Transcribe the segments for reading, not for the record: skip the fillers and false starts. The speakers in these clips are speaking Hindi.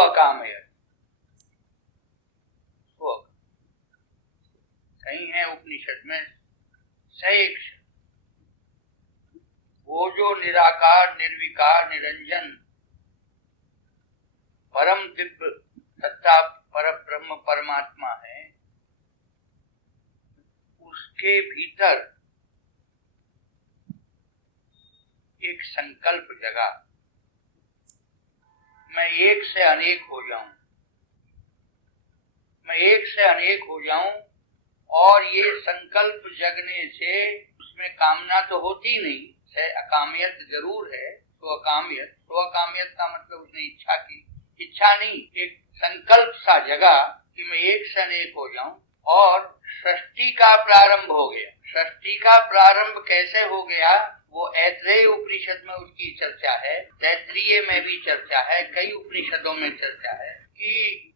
अकामयत। कहीं है उपनिषद में सैक्ष, वो जो निराकार निर्विकार निरंजन परम दिव्य सत्ता पर ब्रह्म परमात्मा है, उसके भीतर एक संकल्प जगा, मैं एक से अनेक हो जाऊं, मैं एक से अनेक हो जाऊं। और ये संकल्प जगने से उसमें कामना तो होती नहीं है, अकामयत जरूर है। तो अकामयत का मतलब उसने इच्छा की, इच्छा नहीं, एक संकल्प सा जगा कि मैं एक से अनेक हो जाऊं। और सृष्टि का प्रारंभ हो गया। सृष्टि का प्रारंभ कैसे हो गया, वो ऐत्रेय उपनिषद में उसकी चर्चा है, तैत्रीय में भी चर्चा है, कई उपनिषदों में चर्चा है कि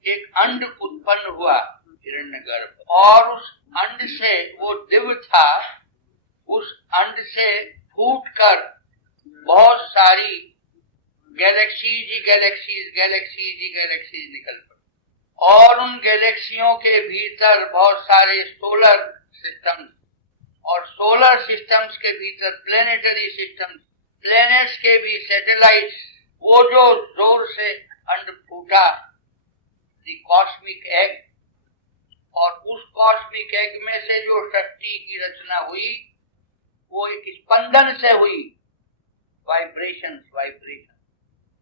एक अंड उत्पन्न हुआ हिरण्यगर्भ, और उस अंड से वो दिव्य था, उस अंड से फूटकर बहुत सारी गैलेक्सीज निकल पड़ी, और उन गैलेक्सियों के भीतर बहुत सारे सोलर सिस्टम्स, और सोलर सिस्टम्स के भीतर प्लेनेटरी सिस्टम्स, प्लेनेट्स के भी सैटेलाइट्स। वो जो जोर से अंड फूटा, द कॉस्मिक एग, और उस कॉस्मिक एग में से जो सृष्टि की रचना हुई वो एक स्पंदन से हुई, वाइब्रेशन।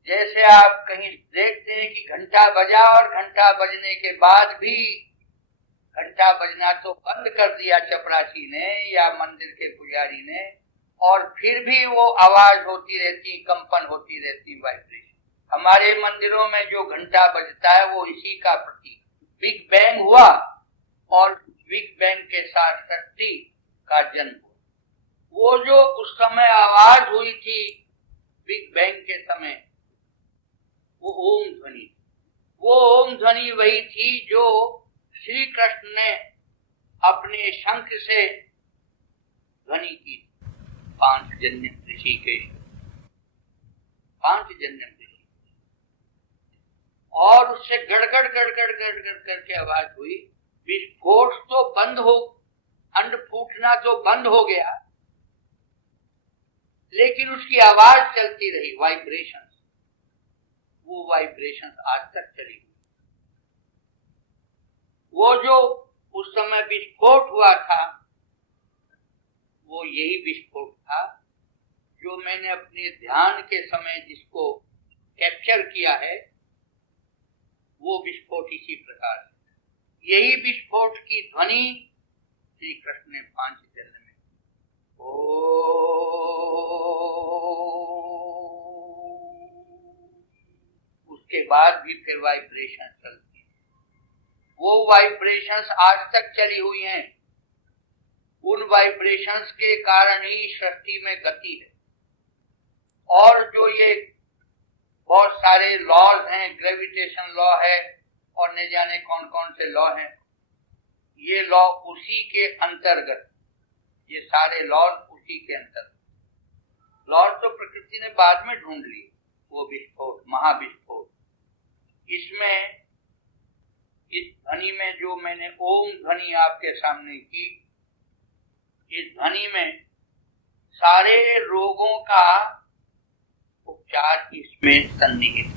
जैसे आप कहीं देखते हैं कि घंटा बजा और घंटा बजने के बाद भी घंटा बजना तो बंद कर दिया चपरासी ने या मंदिर के पुजारी ने, और फिर भी वो आवाज होती रहती, कंपन होती रहती, वाइब्रेशन। हमारे मंदिरों में जो घंटा बजता है वो इसी का प्रतीक। बिग बैंग हुआ और बिग बैंग के साथ शक्ति का जन्म हुआ। वो जो उस समय आवाज हुई थी बिग बैंग के समय, वो ओम ध्वनि, वो ओम ध्वनि वही थी जो श्री कृष्ण ने अपने शंख से ध्वनि की। पांचजन्य ऋषिकेश, पांचजन्य ऋषि, और उससे गड़गड़ करके आवाज हुई। विस्फोट तो बंद हो, अंड फूटना तो बंद हो गया, लेकिन उसकी आवाज चलती रही, वाइब्रेशन। वो वाइब्रेशन आज तक चली। वो जो उस समय विस्फोट हुआ था, वो यही विस्फोट था जो मैंने अपने ध्यान के समय जिसको कैप्चर किया है, वो विस्फोट इसी प्रकार है। यही विस्फोट की ध्वनि श्री कृष्ण ने पांचजन्य में, उसके बाद भी फिर वाइब्रेशन चलती है। वो वाइब्रेशंस आज तक चली हुई हैं। उन वाइब्रेशंस के कारण ही सृष्टि में गति है। और जो ये बहुत सारे लॉज हैं, ग्रेविटेशन लॉ है और न जाने कौन कौन से लॉ हैं, ये लॉ उसी के अंतर्गत, ये सारे लॉज उसी के अंतर्गत। लॉज तो प्रकृति ने बाद में ढूंढ ली, वो विस्फोट, महाविस्फोट। इसमें इस ध्वनि में जो मैंने ओम ध्वनि आपके सामने की, इस ध्वनि में सारे रोगों का उपचार इसमें सन्निहित है।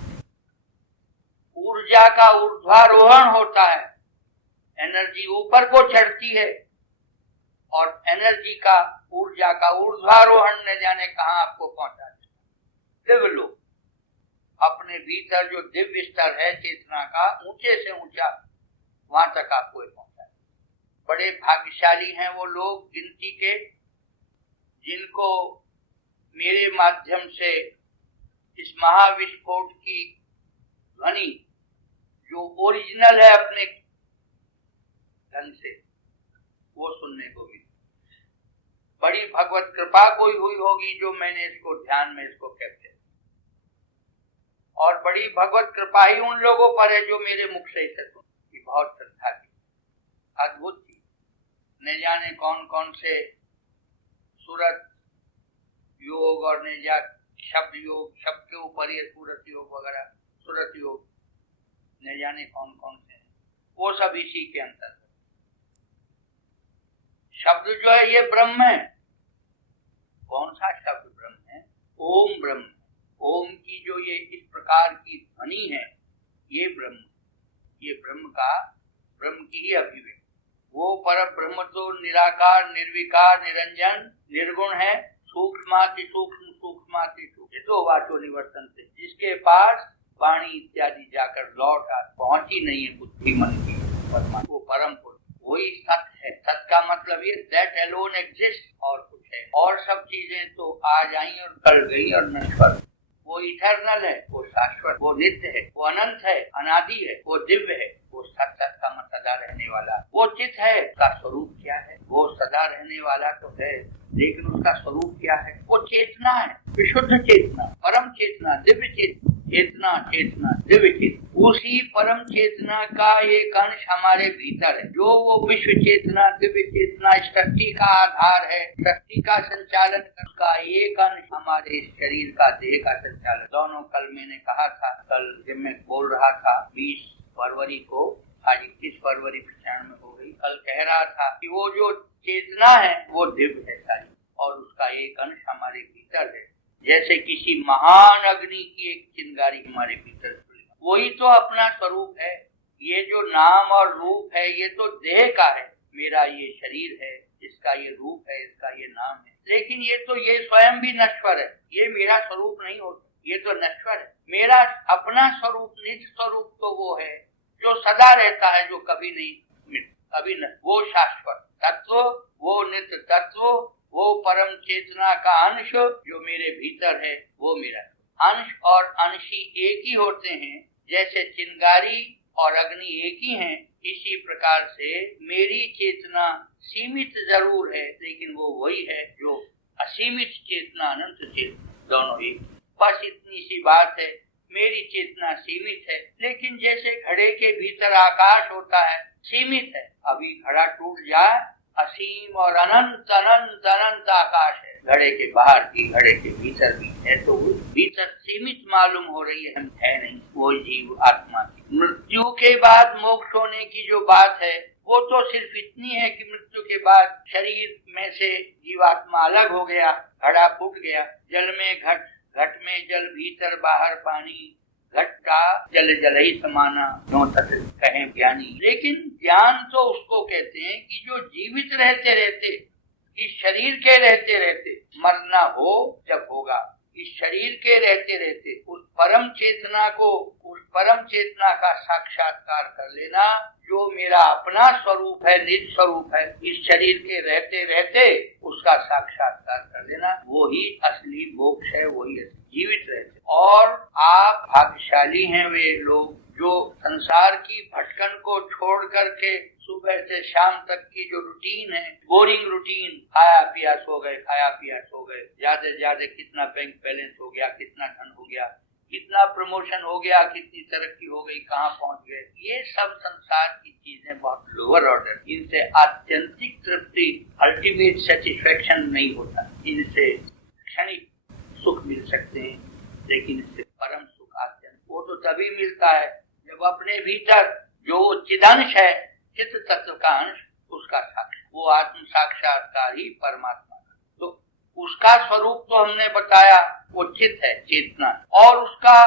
ऊर्जा का ऊर्ध्वारोहण होता है, एनर्जी ऊपर को चढ़ती है, और एनर्जी का, ऊर्जा का ऊर्ध्वारोहण न जाने कहां आपको पहुंचा देता। दिव्य लोग, अपने भीतर जो दिव्य स्तर है चेतना का, ऊंचे से ऊंचा वहां तक आपको पहुंचा। बड़े भाग्यशाली हैं वो लोग गिनती के, जिनको मेरे माध्यम से इस महाविस्फोट की ध्वनि जो ओरिजिनल है अपने ढंग से, वो सुनने को मिली। बड़ी भगवत कृपा कोई हुई होगी जो मैंने इसको ध्यान में इसको कैप्चर, और बड़ी भगवत कृपा ही उन लोगों पर है जो मेरे मुख से इसे सुनी। बहुत श्रद्धा की, अद्भुत थी। न जाने कौन कौन से सूरत योग और न जाने शब्द योग, शब्द के ऊपर ये सूरत योग वगैरह, सूरत योग, न जाने कौन कौन से हैं, वो सब इसी के अंतर्गत। शब्द जो है ये ब्रह्म है। कौन सा शब्द ब्रह्म है? ओम ब्रह्म। ओम की जो ये इस प्रकार की ध्वनि है, ये ब्रह्म, ये ब्रह्म की ही अभिव्यक्ति। वो पर ब्रह्म तो निराकार, निर्विकार, निरंजन, निर्गुण है, सूक्ष्माति सूक्ष्म, सूक्ष्माति सूक्ष्म, ये तो वाचो निवर्तन से, जिसके पास वाणी इत्यादि जाकर लौट पहुंची नहीं है बुद्धि मन की परमात्मा, वो परम पुरुष, वही सत्य है। सत्य का मतलब ये दैट अलोन एग्जिस्ट, और कुछ है। और सब चीजें तो आज आई और कल गई और नश्वर। वो इटर्नल है, वो शाश्वत, वो नित्य है, वो अनंत है, अनादि है, वो दिव्य है, वो सत्य का मत सदा रहने वाला, वो चित है। उसका स्वरूप क्या है? वो सदा रहने वाला तो है, लेकिन उसका स्वरूप क्या है? वो चेतना है, विशुद्ध चेतना, परम चेतना, दिव्य चेतना, चेतना चेतना दिव्य चेतना। उसी परम चेतना का एक अंश हमारे भीतर है, जो वो विश्व चेतना, दिव्य चेतना, शक्ति का आधार है, शक्ति का संचालन का एक अंश हमारे शरीर का, देह का संचालन। दोनों कल मैंने कहा था, कल जब मैं बोल रहा था 20 फरवरी को, आज 21 फरवरी प्रचार में हो गई। कल कह रहा था कि वो जो चेतना है वो दिव्य है सारी, और उसका एक अंश हमारे भीतर है। जैसे किसी महान अग्नि की एक चिंगारी हमारे भीतर, वही तो अपना स्वरूप है। ये जो नाम और रूप है ये तो देह का है, मेरा ये शरीर है, इसका ये रूप है, इसका ये नाम है, लेकिन ये तो ये स्वयं भी नश्वर है, ये मेरा स्वरूप नहीं होता, ये तो नश्वर है। मेरा अपना स्वरूप, निज स्वरूप तो वो है जो सदा रहता है, जो कभी नहीं मिटता, कभी न, वो शाश्वत तत्व, वो नित्य तत्व, वो परम चेतना का अंश जो मेरे भीतर है, वो मेरा अंश। और अंशी एक ही होते हैं, जैसे चिंगारी और अग्नि एक ही हैं, इसी प्रकार से मेरी चेतना सीमित जरूर है, लेकिन वो वही है जो असीमित चेतना, अनंत चेतना, दोनों एक। बस इतनी सी बात है, मेरी चेतना सीमित है, लेकिन जैसे घड़े के भीतर आकाश होता है, सीमित है, अभी घड़ा टूट जाए, असीम और अनंत अनंत अनंत आकाश है, घड़े के बाहर भी, घड़े के भीतर भी है, तो भीतर सीमित मालूम हो रही है, हम है नहीं, वो जीव आत्मा की। मृत्यु के बाद मोक्ष होने की जो बात है, वो तो सिर्फ इतनी है कि मृत्यु के बाद शरीर में से जीवात्मा अलग हो गया, घड़ा फूट गया, जल में घट, घट में जल, भीतर बाहर पानी, घट का जल जल ही समाना, क्यों तक कहें ज्ञानी। लेकिन ज्ञान तो उसको कहते हैं कि जो जीवित रहते रहते, इस शरीर के रहते रहते, मरना हो जब होगा, इस शरीर के रहते रहते उस परम चेतना को, उस परम चेतना का साक्षात्कार कर लेना, जो मेरा अपना स्वरूप है, निज स्वरूप है, इस शरीर के रहते रहते उसका साक्षात्कार कर लेना, वो ही असली मोक्ष है, वही जीवित रहते। और आप भाग्यशाली हैं वे लोग जो संसार की भटकन को छोड़ करके सुबह से शाम तक की जो रूटीन है, बोरिंग रूटीन, खाया पिया सो गए, खाया पिया सो गए, ज्यादा से ज्यादा कितना बैंक बैलेंस हो गया, कितना धन हो गया, कितना प्रमोशन हो गया, कितनी तरक्की हो गई, कहाँ पहुंच गए, ये सब संसार की चीजें बहुत लोअर ऑर्डर, इनसे आत्यंतिक तृप्ति, अल्टीमेट सेटिस्फेक्शन नहीं होता। इनसे क्षणिक सुख मिल सकते हैं, लेकिन इससे परम सुख आत्यंत वो तो तभी मिलता है जब अपने भीतर जो चिदंश है, चित्त तत्व का अंश, उसका साक्षात, वो आत्म साक्षात्कार ही परमात्मा का। तो उसका स्वरूप तो हमने बताया, वो चित्त है, चेतना, और उसका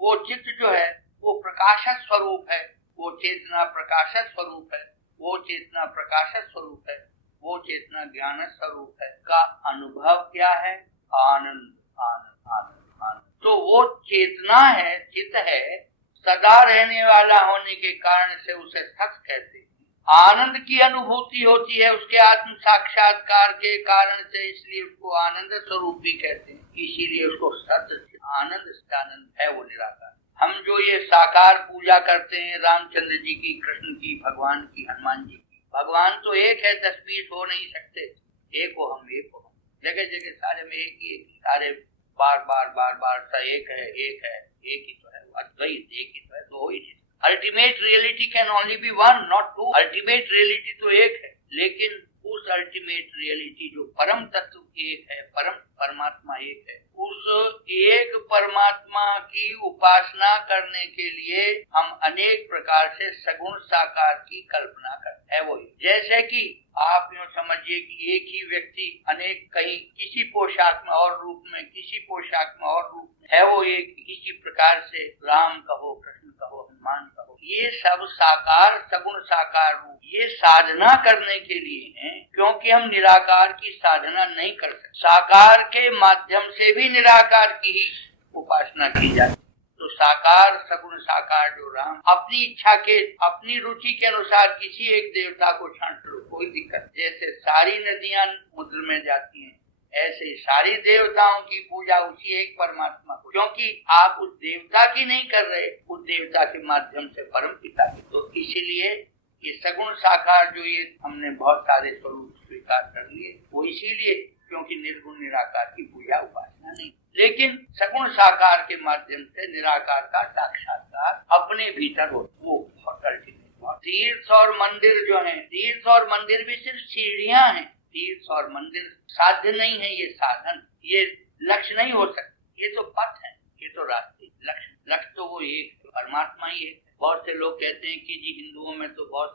वो चित्त जो है वो प्रकाशक स्वरूप है, वो चेतना प्रकाशक स्वरूप है, वो चेतना प्रकाशक स्वरूप है, वो चेतना ज्ञान स्वरूप है। का अनुभव क्या है? आनंद आनंद आनंद आनंद। तो वो चेतना है, चित्त है, सदा रहने वाला होने के कारण से उसे सत कहते हैं। आनंद की अनुभूति होती है उसके आत्म साक्षात्कार के कारण से, इसलिए उसको आनंद स्वरूप भी कहते हैं, इसीलिए उसको सत आनंद आनंद है, वो निराकार। हम जो ये साकार पूजा करते हैं, रामचंद्र जी की, कृष्ण की, भगवान की, हनुमान जी की, भगवान तो एक है, 10-20 हो नहीं सकते, एक हो हम, एक हो, जगह जगह सारे में एक ही, सारे बार बार बार बार सा एक है, एक है, एक ही तो है, अद्वैत एक ही तो है, दो ही नहीं। Ultimate reality can only be one, not two. Ultimate reality तो एक है, लेकिन उस उस अल्टीमेट रियलिटी जो परम तत्व एक है, परम परमात्मा एक है, उस एक परमात्मा की उपासना करने के लिए हम अनेक प्रकार से सगुण साकार की कल्पना करते हैं। वो जैसे कि आप यूँ समझिए कि एक ही व्यक्ति अनेक कहीं किसी पोशाक में और रूप में, किसी पोशाक में और रूप में है, वो एक इसी प्रकार से राम कहो, कृष्ण कहो, हनुमान कहो, ये सब साकार सगुण साकार रूप ये साधना करने के लिए हैं, क्योंकि हम निराकार की साधना नहीं कर सकते। साकार के माध्यम से भी निराकार की ही उपासना की जाती। तो साकार सगुण साकार जो राम अपनी इच्छा के, अपनी रुचि के अनुसार किसी एक देवता को छांट लो, कोई दिक्कत। जैसे सारी नदियां समुद्र में जाती हैं, ऐसे ही सारी देवताओं की पूजा उसी एक परमात्मा को, क्योंकि आप उस देवता की नहीं कर रहे, उस देवता के माध्यम से परम पिता की। तो इसीलिए ये सगुण साकार जो ये हमने बहुत सारे स्वरूप स्वीकार कर लिए, वो इसीलिए क्योंकि निर्गुण निराकार की पूजा उपासना नहीं, लेकिन सगुण साकार के माध्यम से निराकार का साक्षात्कार अपने भीतर हो, वो बहुत अल्टीमेट। तीर्थ और मंदिर जो है, तीर्थ और मंदिर भी सिर्फ सीढ़ियां हैं। तीर्थ और मंदिर साध्य नहीं है, ये साधन, ये लक्ष्य नहीं हो सकते, ये तो पथ है, ये तो रास्ते। लक्ष्य तो वो एक परमात्मा ही है। बहुत से लोग कहते हैं कि जी हिंदुओं में तो बहुत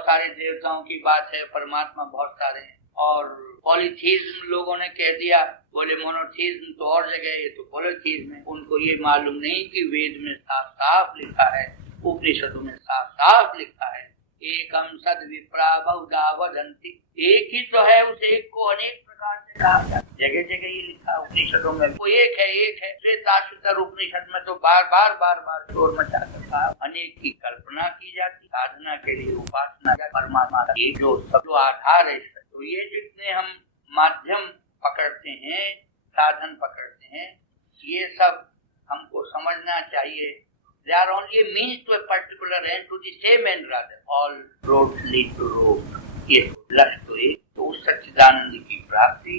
सारे देवताओं की बात है, परमात्मा बहुत सारे हैं, और पॉलीथीज्म लोगों ने कह दिया, बोले मोनोथीज्म तो और जगह, ये तो पॉलीथीज्म है। उनको ये मालूम नहीं कि वेद में साफ साफ लिखा है, उपनिषदों में साफ साफ लिखा है, एकम सद विप्रा बहुधा वदन्ति, एक ही तो है, उस एक को अनेक प्रकार से कहा जाता है। जगह जगह ये लिखा उपनिषदों में, वो एक है। श्वेताश्वतर उपनिषद में तो बार बार शोर मचा कर कहा, अनेक की कल्पना की जाती। साधना के लिए उपासना परमात्मा का एक जो सब आधार है। तो ये जितने हम माध्यम पकड़ते हैं, साधन पकड़ते हैं, ये सब हमको समझना चाहिए। They are only a means to a particular end, to the same end rather. All roads lead to Rome. ये लक्ष्य तो एक, तो उस सच्चिदानंद की प्राप्ति,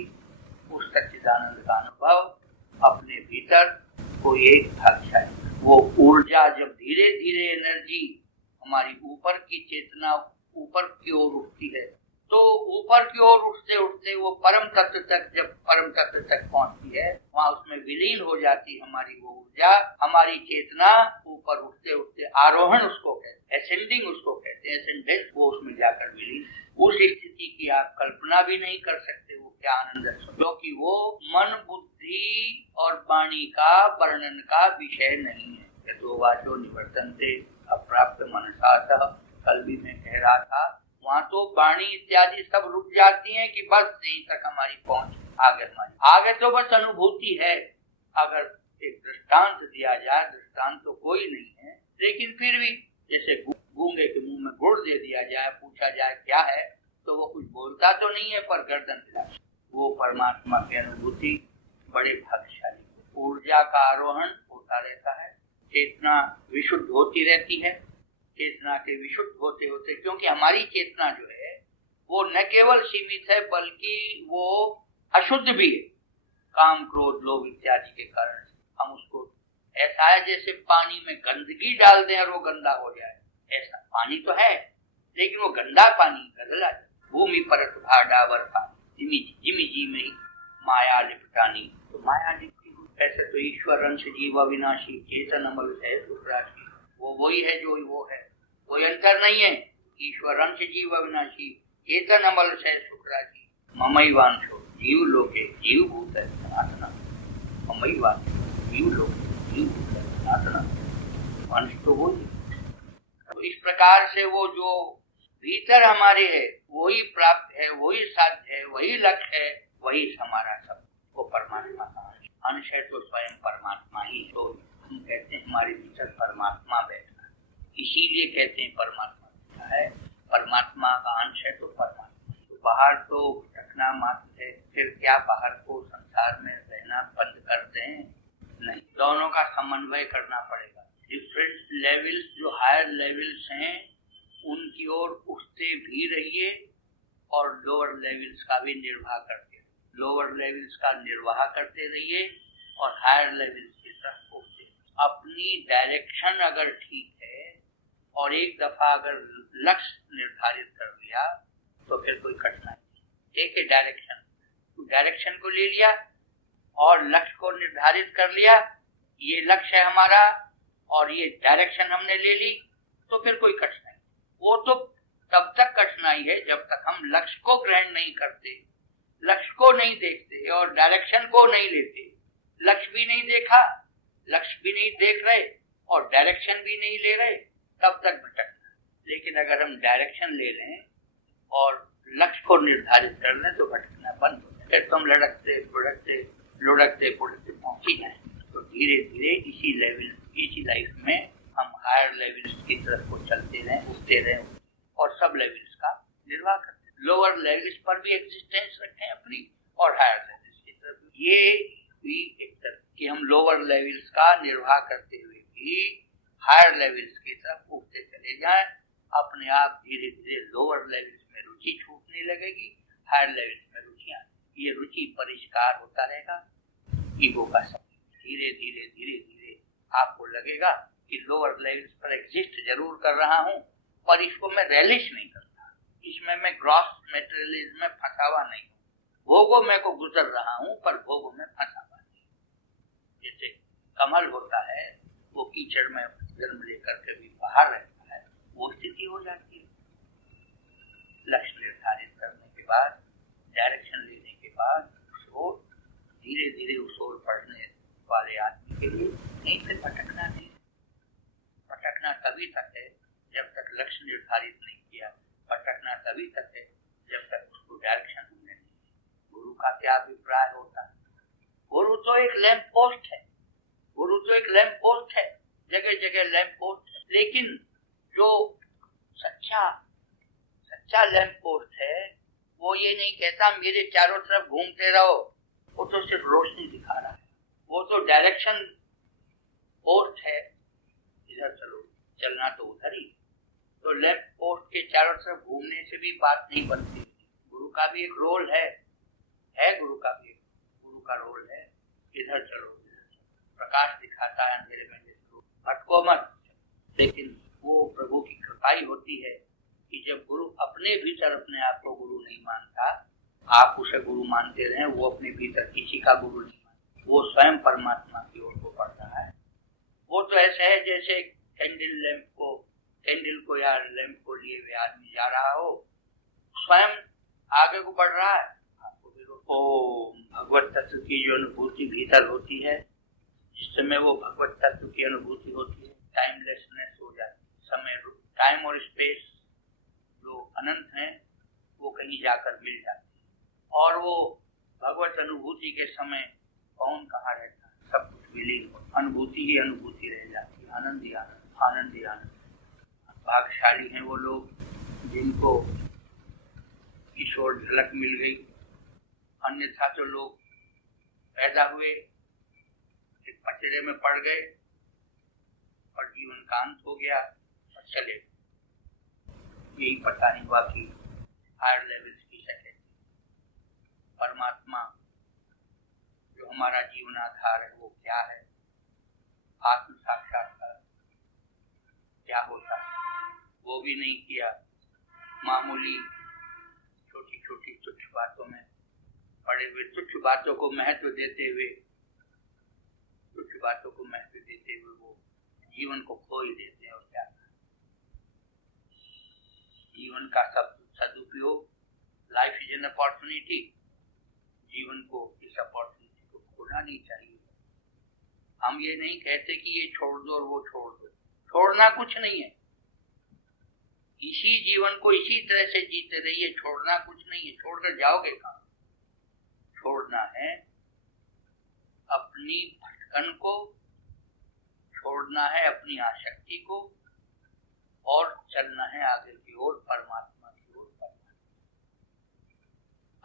उस सच्चिदानंद का अनुभव अपने भीतर कोई एक भाग्यशाली, वो ऊर्जा जब धीरे धीरे एनर्जी हमारी ऊपर की चेतना ऊपर की ओर उठती है, तो ऊपर की ओर उठते उठते वो परम तत्व तक, जब परम तत्व तक पहुंचती है, वहां उसमें विलीन हो जाती हमारी वो ऊर्जा, हमारी चेतना ऊपर उठते उठते आरोहण उसको कहते हैं, असेंडिंग उसको कहते हैं, असेंडेंस, वो उसमें जाकर विलीन। उस स्थिति की आप कल्पना भी नहीं कर सकते, वो क्या आनंद है, क्योंकि वो मन बुद्धि और वाणी का वर्णन का विषय नहीं है। यदो वाचो निवर्तन्ते अप्राप्त मनसातः, कल भी मैं कह रहा था, वहाँ तो वाणी इत्यादि सब रुक जाती हैं कि बस यहीं तक हमारी पहुंच, आगे तो बस अनुभूति है। अगर एक दृष्टांत दिया जाए, दृष्टांत तो कोई नहीं है, लेकिन फिर भी जैसे गूंगे के मुंह में गुड़ दे दिया जाए, पूछा जाए क्या है, तो वो कुछ बोलता तो नहीं है, पर गर्दन हिला। वो परमात्मा की अनुभूति बड़े भाग्यशाली, ऊर्जा का आरोहण होता रहता है, चेतना विशुद्ध होती रहती है। चेतना के विशुद्ध होते होते, क्योंकि हमारी चेतना जो है वो न केवल सीमित है, बल्कि वो अशुद्ध भी है, काम क्रोध लोभ इत्यादि के कारण हम उसको, ऐसा है जैसे पानी में गंदगी डाल दें और वो गंदा हो जाए, ऐसा पानी तो है लेकिन वो गंदा पानी गंदा। भूमि पर डावर पानी जिमी जी में ही माया लिपटानी, तो माया लिपटी, ऐसे तो ईश्वर अंश जीव अविनाशी चेतन अमल है सुखराशि, वो वही है जो वो है, कोई अंतर नहीं है। ईश्वर अंश जीव अविनाशी चेतन अमल है सुखराशि, ममैवांशो जीव लोके जीव भूत सनातन, ममैवांशो जीव लोके जीव भूत सनातन, अंश तो वही। तो इस प्रकार से वो जो भीतर हमारे है वही प्राप्त है, वही साध्य है, वही लक्ष्य है, वही हमारा सब, वो परमात्मा का अंश है। तो स्वयं परमात्मा ही, तो हम कहते हैं हमारे भीतर परमात्मा बैठा, इसीलिए कहते हैं परमात्मा बैठा है, परमात्मा का अंश है तो परमात्मा। तो बाहर तो भटकना मात्र है, फिर क्या बाहर को संसार में रहना बंद कर दें? नहीं, दोनों का समन्वय करना पड़ेगा। डिफरेंट लेवल्स, जो हायर लेवल्स हैं, उनकी ओर उठते भी रहिए और लोअर लेवल्स का भी निर्वाह करते, लोअर लेवल्स का निर्वाह करते रहिए और हायर लेवल्स की तरफ उठते। अपनी डायरेक्शन अगर ठीक है और एक दफा अगर लक्ष्य निर्धारित कर लिया, तो फिर कोई कठिनाई नहीं। टेक ए डायरेक्शन, डायरेक्शन को ले लिया और लक्ष्य को निर्धारित कर लिया, ये लक्ष्य है हमारा और ये डायरेक्शन हमने ले ली, तो फिर कोई कठिनाई। वो तो तब तक कठिनाई है जब तक हम लक्ष्य को ग्रहण नहीं करते, लक्ष्य को नहीं देखते और डायरेक्शन को नहीं लेते। लक्ष्य भी नहीं देखा, लक्ष्य भी नहीं देख रहे और डायरेक्शन भी नहीं ले रहे, तब तक भटकना। लेकिन अगर हम डायरेक्शन ले लें और लक्ष्य को निर्धारित कर लें तो भटकना बंद हो जाए। फिर तो हम लुढ़कते पुढ़कते पहुंच ही जाए। तो धीरे धीरे इसी लाइफ में हम हायर लेवल्स की तरफ को चलते रहें, उठते रहें और सब लेवल्स का निर्वाह करते हैं। लोअर लेवल्स पर भी एग्जिस्टेंस रखें अपनी और हायर लेवल्स की तरफ। ये हुई एक तरफ कि हम लोअर लेवल्स का निर्वाह करते हुए भी हायर लेवल्स की तरफ उठते चले जाएं। अपने आप धीरे धीरे लोअर लेवल्स में रुचि छूटने लगेगी, हायर लेवल्स में रुचियां, ये रुचि परिष्कार होता रहेगा ईगो का सब। धीरे धीरे धीरे धीरे आपको लगेगा कि लोअर लेवल्स पर एग्जिस्ट जरूर कर रहा हूं, पर इसको मैं रेलिश नहीं करता, इसमें मैं ग्रॉस मेटेरियलिज्म में फंसा हुआ नहीं हूं। भोगों में को गुजर रहा हूं पर भोगों में फंसा हुआ नहीं। जैसे कमल होता है, वो कीचड़ में जन्म लेकर के भी बाहर रहता है, वो स्थिति हो जाती है। लक्ष्य निर्धारित करने के बाद, डायरेक्शन लेने के बाद सोल धीरे धीरे उस ओर पढ़ने वाले आदमी के लिए नहीं से भटकना नहीं। भटकना तभी तक है जब तक लक्ष्य निर्धारित नहीं किया, भटकना तभी तक है जब तक उसको डायरेक्शन हमने नहीं। गुरु का क्या अभिप्राय होता है? गुरु तो एक लैंप पोस्ट है, गुरु तो एक लैंप पोस्ट है, जगह जगह लैंप पोस्ट है। लेकिन जो सच्चा लैंप पोस्ट है वो ये नहीं कहता मेरे चारों तरफ घूमते रहो, वो तो सिर्फ रोशनी दिखा रहा है। वो तो डायरेक्शन पोस्ट है, इधर चलो, चलना तो उधर ही। तो लैंप पोस्ट के चारों तरफ घूमने से भी बात नहीं बनती। गुरु का भी एक रोल है गुरु का रोल है, इधर चलो, प्रकाश दिखाता है अंधेरे में, भटको मत। लेकिन वो प्रभु की कृपा ही होती है कि जब गुरु अपने भीतर अपने आप को गुरु नहीं मानता, आप उसे गुरु मानते रहे, वो अपने भीतर किसी का गुरु नहीं मानता, वो स्वयं परमात्मा की ओर को बढ़ रहा है। वो तो ऐसा है जैसे कैंडल को या लैंप को लिए हुए आदमी जा रहा हो, स्वयं आगे को बढ़ रहा है। आपको भी भगवत तत्व की जो अनुभूति भीतर होती है, जिस समय वो भगवत तत्व की अनुभूति होती है, टाइमलेसनेस हो जाती है। समय, टाइम और स्पेस जो अनंत है वो कहीं जाकर मिल जाती है। और वो भगवत अनुभूति के समय कौन कहाँ रहता है, सब कुछ विलीन, अनुभूति ही अनुभूति रह जाती है, आनंद ही आनंद। भाग्यशाली हैं वो लोग जिनको ईश्वर झलक मिल गई। अन्यथा तो लोग पैदा हुए, एक पचड़े में पड़ गए और जीवन का अंत हो गया और चले। यही पता नहीं हुआ कि हायर लेवल्स की शक्ति, परमात्मा जो हमारा जीवन आधार है वो क्या है, आत्म साक्षात्कार क्या होता है वो भी नहीं किया। मामूली छोटी छोटी तुच्छ बातों में पड़े हुए, तुच्छ बातों को महत्व देते हुए वो जीवन को खो ही देते हैं। और क्या जीवन का सब सदुपयोग, लाइफ इज एन अपॉर्चुनिटी, जीवन को, इस अपॉर्चुनिटी को खोना नहीं चाहिए। हम ये नहीं कहते कि ये छोड़ दो और वो छोड़ दो, छोड़ना कुछ नहीं है। इसी जीवन को इसी तरह से जीते रहिए, छोड़ना कुछ नहीं है। छोड़कर जाओगे कहाँ? छोड़ना है अपनी भटकन को, छोड़ना है अपनी आसक्ति को और चलना है आगे की ओर, परमात्मा की ओर।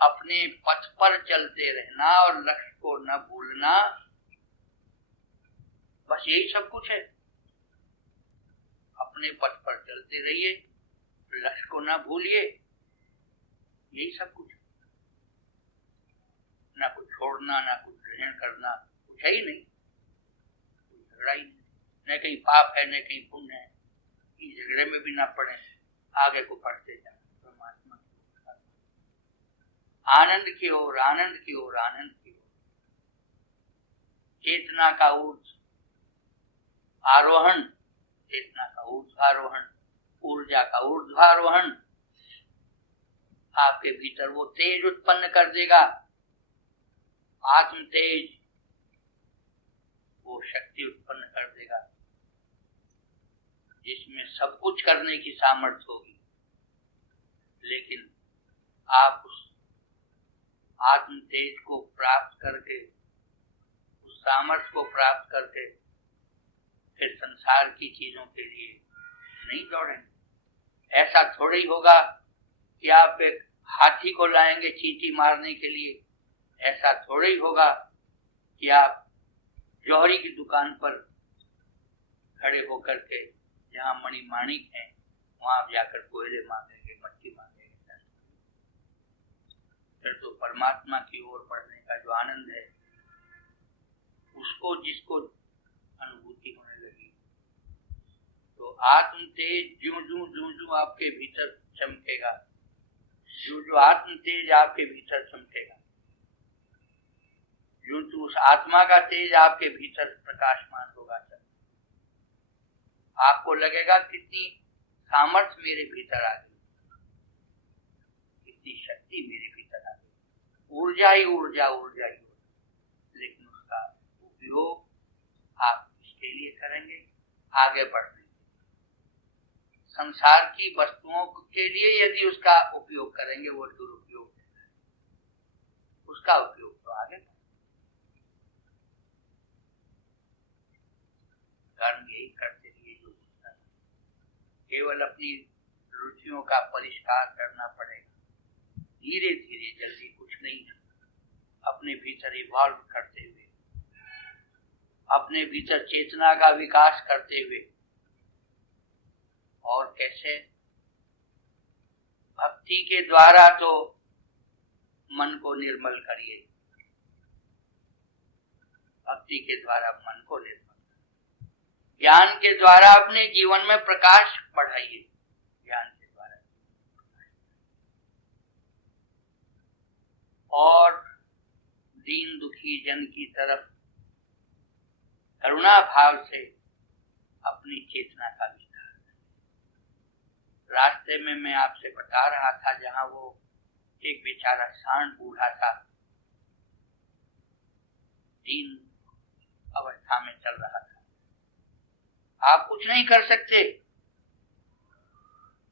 अपने पथ पर चलते रहना और लक्ष्य को न भूलना, बस यही सब कुछ है। अपने पथ पर चलते रहिए, लक्ष्य को न भूलिए, यही सब कुछ। ना कुछ छोड़ना, ना कुछ ग्रहण करना, कुछ है ही नहीं, कोई झगड़ा ही नहीं, न कहीं पाप है न कहीं पुण्य है। इस झगड़े में भी ना पड़े, आगे को बढ़ते जाए, परमात्मा के साथ आनंद की ओर, आनंद की ओर, आनंद की ओर। चेतना का ऊर्ज आरोहण, चेतना का ऊर्ध्वारोहण, ऊर्जा का ऊर्ध्वारोहण आपके भीतर वो तेज उत्पन्न कर देगा, आत्म तेज, वो शक्ति उत्पन्न कर देगा जिसमें सब कुछ करने की सामर्थ्य होगी। लेकिन आप उस आत्म तेज को प्राप्त करके, उस सामर्थ्य को प्राप्त करके फिर संसार की चीजों के लिए नहीं दौड़ेंगे। ऐसा थोड़ी होगा कि आप एक हाथी को लाएंगे चींटी मारने के लिए, ऐसा थोड़ी होगा कि आप जौहरी की दुकान पर खड़े होकर के जहाँ मणि माणिक है वहां आप जाकर कोयले मांगेंगे, मट्टी मांगेंगे। फिर तो परमात्मा की ओर बढ़ने का जो आनंद है उसको जिसको अनुभूति होने लगी, तो आत्म तेज ज्यों आपके भीतर चमकेगा, जो आत्म तेज आपके भीतर चमकेगा, जो उस आत्मा का तेज आपके भीतर प्रकाशमान होगा, आपको लगेगा कितनी सामर्थ्य मेरे भीतर आ गई, कितनी शक्ति मेरे भीतर आ गई। ऊर्जा ही ऊर्जा, ऊर्जा ही ऊर्जा। लेकिन उसका उपयोग आप इसके लिए करेंगे आगे बढ़ने, संसार की वस्तुओं के लिए यदि उसका उपयोग करेंगे वो दुरुपयोग है, उसका उपयोग तो आगे कर्म यही करते रहिए जो केवल अपनी रुचियों का परिष्कार करना पड़ेगा, धीरे धीरे, जल्दी कुछ नहीं, अपने भीतर इवॉल्व करते हुए, अपने भीतर चेतना का विकास करते हुए। और कैसे? भक्ति के द्वारा तो मन को निर्मल करिए, भक्ति के द्वारा मन को निर्मल, ज्ञान के द्वारा अपने जीवन में प्रकाश बढ़ाइए, ज्ञान के द्वारा। और दीन दुखी जन की तरफ करुणा भाव से अपनी चेतना का विस्तार। रास्ते में मैं आपसे बता रहा था जहां वो एक बेचारा सांड बूढ़ा था, दीन अवस्था में चल रहा था। आप कुछ नहीं कर सकते,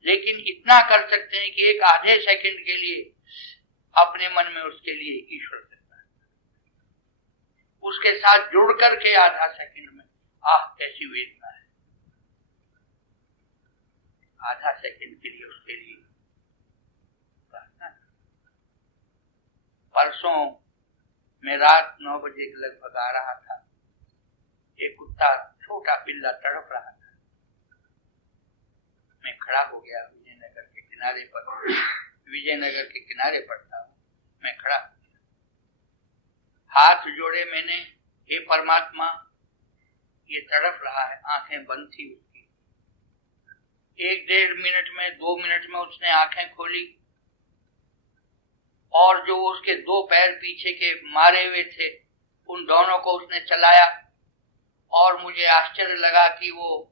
लेकिन इतना कर सकते हैं कि एक आधे सेकंड के लिए अपने मन में उसके लिए ईश्वर सकता है, उसके साथ जुड़ करके आधा सेकंड में आह कैसी वेदना है, आधा सेकंड के लिए उसके लिए प्रार्थना। परसों मैं रात 9 बजे के लगभग आ रहा था, एक कुत्ता छोटा पिल्ला तड़प रहा था। मैं खड़ा हो गया, विजयनगर के किनारे पर, विजयनगर के किनारे पर था मैं, खड़ा हो गया, हाथ जोड़े मैंने, हे परमात्मा ये तड़प रहा है, आंखें बंद थी उसकी। 1-1.5 मिनट में, 2 मिनट में उसने आंखें खोली और जो उसके 2 पैर पीछे के मारे हुए थे उन दोनों को उसने चलाया, और मुझे आश्चर्य लगा कि वो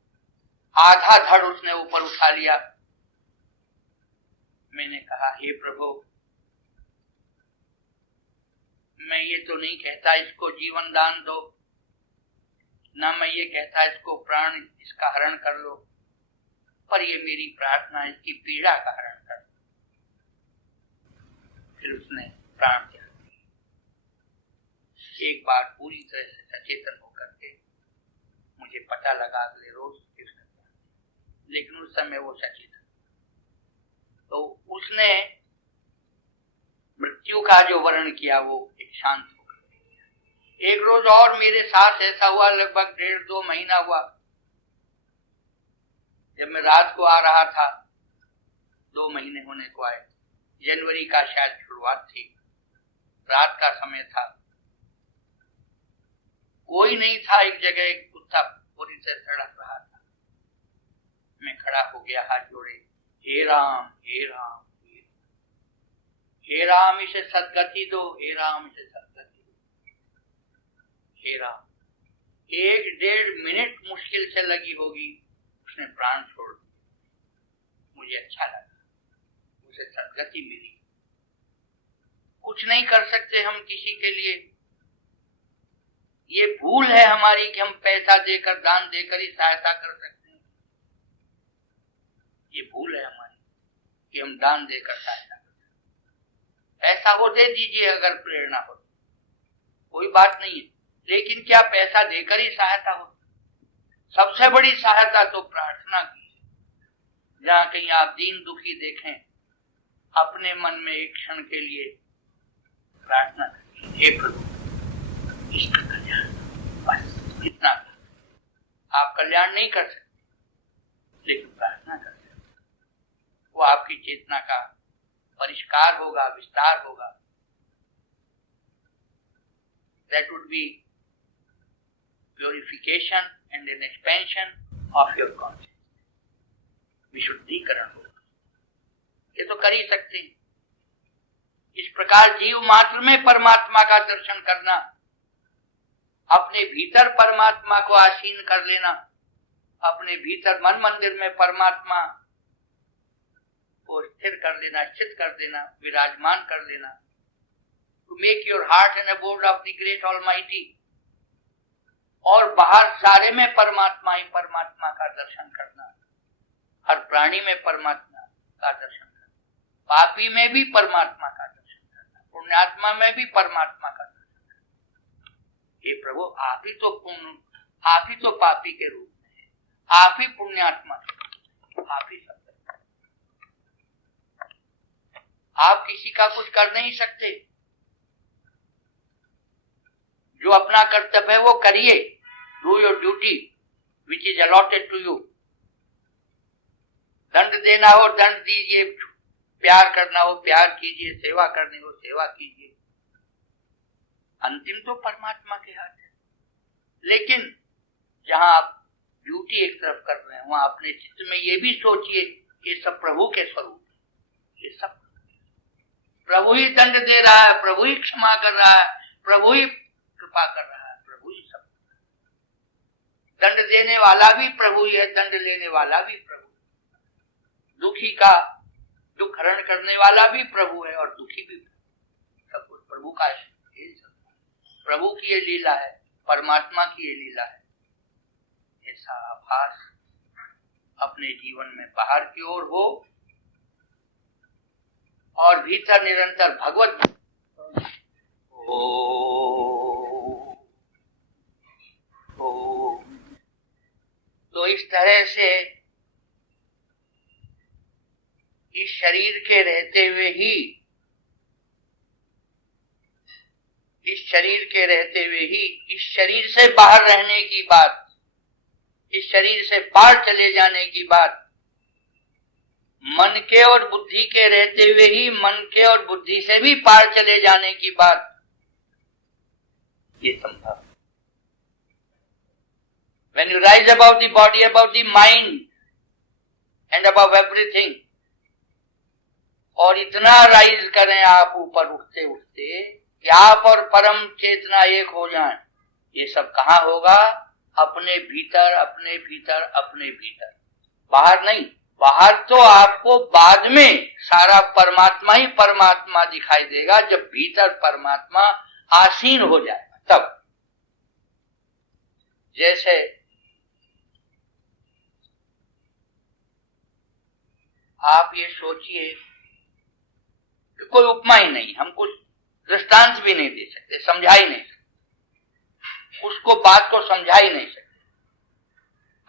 आधा धड़ उसने ऊपर उठा लिया। मैंने कहा, हे प्रभु, मैं ये तो नहीं कहता इसको जीवन दान दो, ना मैं ये कहता इसको प्राण इसका हरण कर लो, पर ये मेरी प्रार्थना, इसकी पीड़ा का हरण कर दो। फिर उसने प्राण त्याग दिया। एक बार पूरी तरह से सचेतन होकर के मुझे पता लगा अगले रोज किसने, लेकिन उस समय वो सचेतन, तो उसने मृत्यु का जो वर्ण किया वो एक शांत होकर किया। एक रोज और मेरे साथ ऐसा हुआ, लगभग 1.5-2 महीना हुआ, जब मैं रात को आ रहा था, 2 महीने होने को आए, जनवरी का शायद शुरुआत थी, रात का समय था, कोई नहीं था, एक जगह एक कुत्ता पूरी तरह तड़प रहा था। मैं खड़ा हो गया, हाथ जोड़े, हे राम, हे राम, हे राम इसे सदगति दो, हे राम इसे सदगति दो, हे राम। 1-1.5 मिनट मुश्किल से लगी होगी, उसने प्राण छोड़ दिया। मुझे अच्छा लगा, उसे सदगति मिली। कुछ नहीं कर सकते हम किसी के लिए। ये भूल है हमारी कि हम पैसा देकर, दान देकर ही सहायता कर सकते हैं। ये भूल है हमारी कि हम दान देकर सहायता कर सकते हैं। पैसा हो दे दीजिए अगर प्रेरणा हो, कोई बात नहीं है, लेकिन क्या पैसा देकर ही सहायता हो? सबसे बड़ी सहायता तो प्रार्थना की है। जहां कहीं आप दीन दुखी देखें, अपने मन में एक क्षण के लिए प्रार्थना करें, हे प्रभु इसका कल्याण, बस इतना। आप कल्याण नहीं कर सकते, लेकिन प्रार्थना कर सकते। वो आपकी चेतना का परिष्कार होगा, विस्तार होगा। That would be purification and an expansion of your consciousness. विशुद्धिकरण होगा। ये तो कर ही सकते हैं। इस प्रकार जीव मात्र में परमात्मा का दर्शन करना, अपने भीतर परमात्मा को आसीन कर लेना, अपने भीतर मन मंदिर में परमात्मा को स्थिर कर लेना, स्थित कर देना, विराजमान कर लेना। To make your heart an abode of the great Almighty, और बाहर सारे में परमात्मा ही परमात्मा का दर्शन करना, हर प्राणी में परमात्मा का दर्शन करना, पापी में भी परमात्मा का दर्शन करना, पुण्यात्मा में भी परमात्मा का दर्शन करना। हे प्रभु, आप ही तो पुण्य, आप ही तो पापी के रूप में है, आप ही पुण्यात्मा, आप ही सब। आप किसी का कुछ कर नहीं सकते। जो अपना कर्तव्य है वो करिए, do your duty which is allotted to you. दंड देना हो दंड दीजिए, प्यार करना हो प्यार कीजिए, सेवा करनी हो सेवा कीजिए। अंतिम तो परमात्मा के हाथ है। लेकिन जहां आप ड्यूटी एक तरफ कर रहे हैं, वहां अपने चित्त में ये भी सोचिए कि ये सब प्रभु के स्वरूप है। ये सब प्रभु ही दंड दे रहा है, प्रभु ही क्षमा कर रहा है, प्रभु ही कृपा कर रहा है, प्रभु ही सब। दंड देने वाला भी प्रभु ही है, दंड लेने वाला भी प्रभु। दुखी का दुख हरण करने वाला भी प्रभु है और दुखी भी। सब कुछ प्रभु का है। प्रभु की ये लीला है, परमात्मा की ये लीला है। ऐसा आभास अपने जीवन में बाहर की ओर हो और भीतर निरंतर भगवत तो इस तरह से इस शरीर के रहते हुए ही, इस शरीर के रहते हुए ही, इस शरीर से बाहर रहने की बात, इस शरीर से पार चले जाने की बात, मन के और बुद्धि के रहते हुए ही मन के और बुद्धि से भी पार चले जाने की बात, ये संभव। When you rise above the body, above the mind and above everything, और इतना राइज करें आप ऊपर उठते उठते कि आप और परम चेतना एक हो जाएं, ये सब कहाँ होगा? अपने भीतर, अपने भीतर, अपने भीतर, बाहर नहीं। बाहर तो आपको बाद में सारा परमात्मा ही परमात्मा दिखाई देगा, जब भीतर परमात्मा आसीन हो जाएगा तब। जैसे आप ये सोचिए कि कोई उपमा ही नहीं, हम कुछ दृष्टांत भी नहीं दे सकते, समझा ही नहीं सकते, उसको बात को समझा ही नहीं सकते।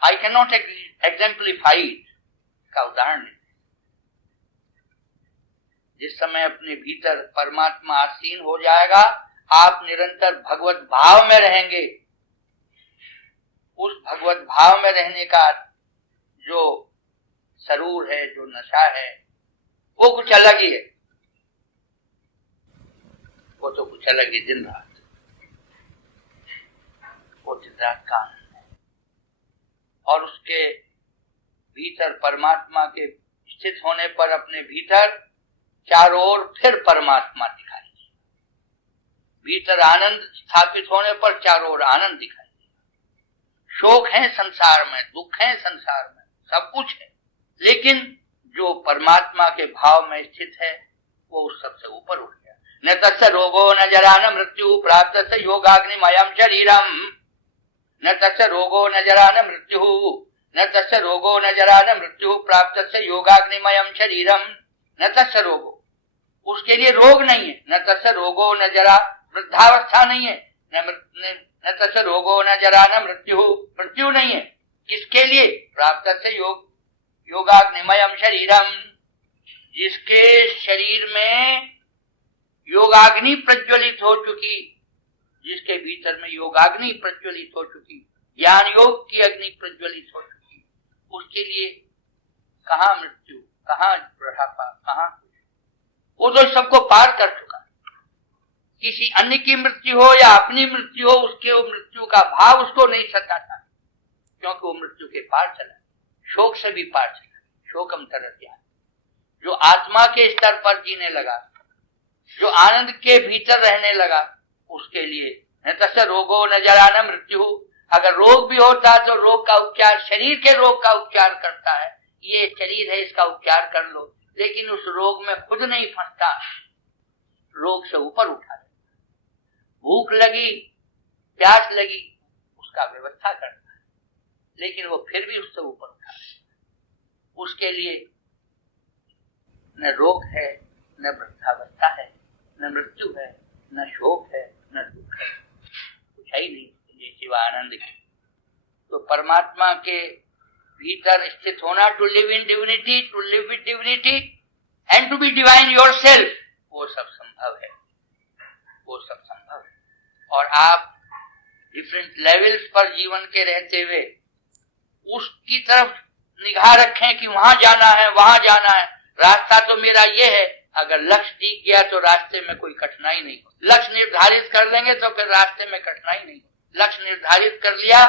आई कैन नॉट एग्जेम्पलीफाई का उदाहरण नहीं। जिस समय अपने भीतर परमात्मा आसीन हो जाएगा, आप निरंतर भगवत भाव में रहेंगे। उस भगवत भाव में रहने का जो सरूर है, जो नशा है, वो कुछ अलग ही है। वो तो कुछ अलग ही दिन रात, वो दिन रात का आनंद है। और उसके भीतर परमात्मा के स्थित होने पर अपने भीतर चारों ओर फिर परमात्मा दिखाई देगा। भीतर आनंद स्थापित होने पर चारों ओर आनंद दिखाई देगा। शोक है संसार में, दुख है संसार में, सब कुछ है, लेकिन जो परमात्मा के भाव में स्थित है वो उस सबसे ऊपर उठ गया। न तस्य रोगो न जरा न मृत्यु प्राप्त से योगाग्निमयम शरीरम। न तस्य रोगो न जरा न मृत्यु, न तस्य रोगो न जरा न मृत्यु प्राप्त से योगाग्निमयम शरीरम। न तस्य रोगो, उसके लिए रोग नहीं है। न तस्य रोगो न जरा, वृद्धावस्था नहीं है। न तस्य रोगो न जरा न मृत्यु, मृत्यु नहीं है। किसके लिए? प्राप्त से योगाग्निमयम शरीरम, जिसके शरीर में योगाग्नि प्रज्वलित हो चुकी, जिसके भीतर में योगाग्नि प्रज्वलित हो चुकी, ज्ञान योग की अग्नि प्रज्वलित हो चुकी, उसके लिए कहाँ मृत्यु, कहाँ बुढ़ापा, कहाँ? वो तो सबको पार कर चुका। किसी अन्य की मृत्यु हो या अपनी मृत्यु हो, उसके वो मृत्यु का भाव उसको नहीं सताता, क्योंकि वो मृत्यु के पार चला, शोक से भी पार चला। शोकम तरत्या, जो आत्मा के स्तर पर जीने लगा, जो आनंद के भीतर रहने लगा, उसके लिए न तस्य रोगो न जरा न मृत्यु। अगर रोग भी होता तो रोग का उपचार, शरीर के रोग का उपचार करता है, ये शरीर है इसका उपचार कर लो, लेकिन उस रोग में खुद नहीं फंसता, रोग से ऊपर उठा देता। भूख लगी, प्यास लगी, उसका व्यवस्था करता है, लेकिन वो फिर भी उससे ऊपर उठा देता। उसके लिए न रोग है, न वृद्धावस्था है, न मृत्यु है, न शोक है, न दुख है, कुछ है ही नहीं ये सिवा आनंद की। तो परमात्मा के भीतर स्थित होना, to live in divinity, to live with divinity and to be divine yourself, वो सब संभव है, वो सब संभव है। और आप डिफरेंट लेवल्स पर जीवन के रहते हुए उसकी तरफ निगाह रखें कि वहां जाना है, वहां जाना है। रास्ता तो मेरा ये है, अगर लक्ष्य दिख गया तो रास्ते में कोई कठिनाई नहीं हो। लक्ष्य निर्धारित कर लेंगे तो फिर रास्ते में कठिनाई नहीं हो। लक्ष्य निर्धारित कर लिया